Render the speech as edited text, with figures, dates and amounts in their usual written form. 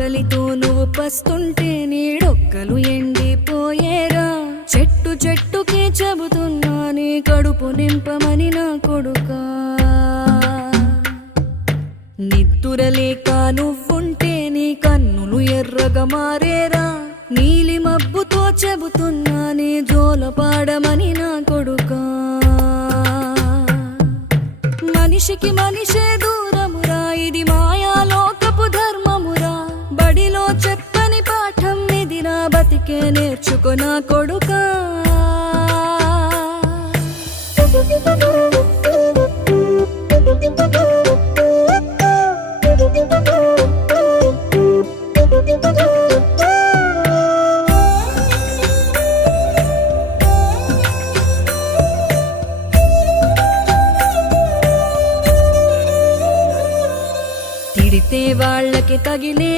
ఆకలితో నువ్వు పస్తుంటే నీడొక్కలు ఎండిపోయేరా. చెట్టు చెట్టుకే చెబుతున్నా నీ కడుపు నింపమని నా కొడుకా. నిద్దురలేక నువ్వుంటే నీ కన్నులు ఎర్రగా మారేరా. నీలి మబ్బుతో చెబుతున్నా నీ జోలపాడమని నా కొడుకా. మనిషికి మనిషే దూరమురా, ఇది మాయాలోకపు ధర్మమురా. బడిలో చెప్పని పాఠం ఇదిరా, బతికే నేర్చుకో నా కొడుకా. తిడితే వాళ్ళకి తగిలే